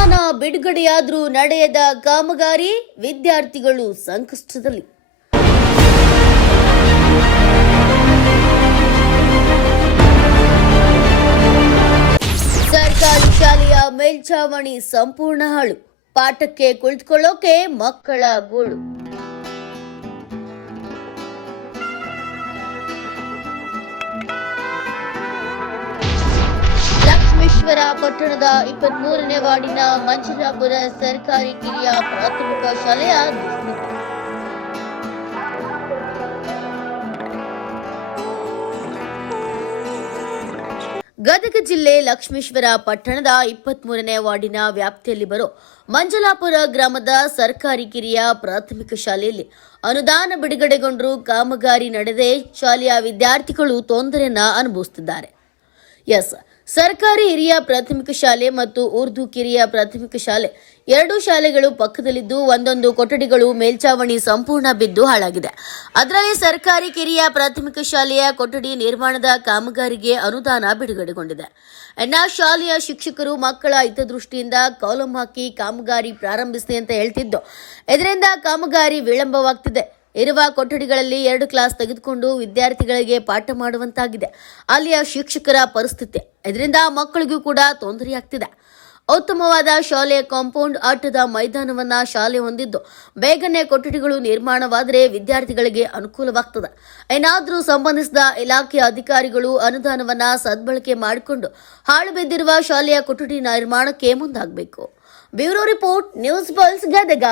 ಅನುದಾನ ಬಿಡುಗಡೆಯಾದರೂ ನಡೆಯದ ಕಾಮಗಾರಿ ವಿದ್ಯಾರ್ಥಿಗಳು ಸಂಕಷ್ಟದಲ್ಲಿ. ಸರ್ಕಾರಿ ಶಾಲೆಯ ಮೇಲ್ಛಾವಣಿ ಸಂಪೂರ್ಣ ಹಾಳು. ಪಾಠಕ್ಕೆ ಕುಳಿತುಕೊಳ್ಳೋಕೆ ಮಕ್ಕಳ ಗೋಳು. ಲಕ್ಷ್ಮೇಶ್ವರ ಪಟ್ಟಣದ ಇಪ್ಪತ್ಮೂರನೇ ವಾರ್ಡಿನ ಮಂಜುರಾಪುರ ಸರ್ಕಾರಿ ಕಿರಿಯ ಪ್ರಾಥಮಿಕ ಶಾಲೆಯ ಗದಗ ಜಿಲ್ಲೆ ಲಕ್ಷ್ಮೇಶ್ವರ ಪಟ್ಟಣದ ಇಪ್ಪತ್ತ್ ಮೂರನೇ ವಾರ್ಡಿನ ವ್ಯಾಪ್ತಿಯಲ್ಲಿ ಬರೋ ಮಂಜಲಾಪುರ ಗ್ರಾಮದ ಸರ್ಕಾರಿ ಕಿರಿಯ ಪ್ರಾಥಮಿಕ ಶಾಲೆಯಲ್ಲಿ ಅನುದಾನ ಬಿಡುಗಡೆಗೊಂಡರೂ ಕಾಮಗಾರಿ ನಡೆದೇ ಶಾಲೆಯ ವಿದ್ಯಾರ್ಥಿಗಳು ತೊಂದರೆಯನ್ನು ಅನುಭವಿಸುತ್ತಿದ್ದಾರೆ. ಎಸ್ ಸರ್ಕಾರಿ ಹಿರಿಯ ಪ್ರಾಥಮಿಕ ಶಾಲೆ ಮತ್ತು ಉರ್ದು ಕಿರಿಯ ಪ್ರಾಥಮಿಕ ಶಾಲೆ. ಎರಡೂ ಶಾಲೆಗಳು ಪಕ್ಕದಲ್ಲಿದ್ದು ಒಂದೊಂದು ಕೊಠಡಿಗಳು ಮೇಲ್ಚಾವಣಿ ಸಂಪೂರ್ಣ ಬಿದ್ದು ಹಾಳಾಗಿದೆ. ಅದರಲ್ಲಿ ಸರ್ಕಾರಿ ಕಿರಿಯ ಪ್ರಾಥಮಿಕ ಶಾಲೆಯ ಕೊಠಡಿ ನಿರ್ಮಾಣದ ಕಾಮಗಾರಿಗೆ ಅನುದಾನ ಬಿಡುಗಡೆಗೊಂಡಿದೆ. ಇನ್ನ ಶಾಲೆಯ ಶಿಕ್ಷಕರು ಮಕ್ಕಳ ಹಿತದೃಷ್ಟಿಯಿಂದ ಕಾಲಂ ಹಾಕಿ ಕಾಮಗಾರಿ ಪ್ರಾರಂಭಿಸಿ ಅಂತ ಹೇಳ್ತಿದ್ದು. ಇದರಿಂದ ಕಾಮಗಾರಿ ವಿಳಂಬವಾಗ್ತಿದೆ. ಇರುವ ಕೊಠಡಿಗಳಲ್ಲಿ ಎರಡು ಕ್ಲಾಸ್ ತೆಗೆದುಕೊಂಡು ವಿದ್ಯಾರ್ಥಿಗಳಿಗೆ ಪಾಠ ಮಾಡುವಂತಾಗಿದೆ. ಅಲ್ಲಿಯ ಶಿಕ್ಷಕರ ಪರಿಸ್ಥಿತಿ. ಇದರಿಂದ ಮಕ್ಕಳಿಗೂ ಕೂಡ ತೊಂದರೆಯಾಗ್ತಿದೆ. ಉತ್ತಮವಾದ ಶಾಲೆಯ ಕಾಂಪೌಂಡ್ ಆಟದ ಮೈದಾನವನ್ನ ಶಾಲೆ ಹೊಂದಿದ್ದು, ಬೇಗನೆ ಕೊಠಡಿಗಳು ನಿರ್ಮಾಣವಾದರೆ ವಿದ್ಯಾರ್ಥಿಗಳಿಗೆ ಅನುಕೂಲವಾಗ್ತದೆ. ಏನಾದರೂ ಸಂಬಂಧಿಸಿದ ಇಲಾಖೆಯ ಅಧಿಕಾರಿಗಳು ಅನುದಾನವನ್ನ ಸದ್ಬಳಕೆ ಮಾಡಿಕೊಂಡು ಹಾಳು ಬಿದ್ದಿರುವ ಶಾಲೆಯ ಕೊಠಡಿ ನಿರ್ಮಾಣಕ್ಕೆ ಮುಂದಾಗಬೇಕು. Bureau report, news bulls Gadag.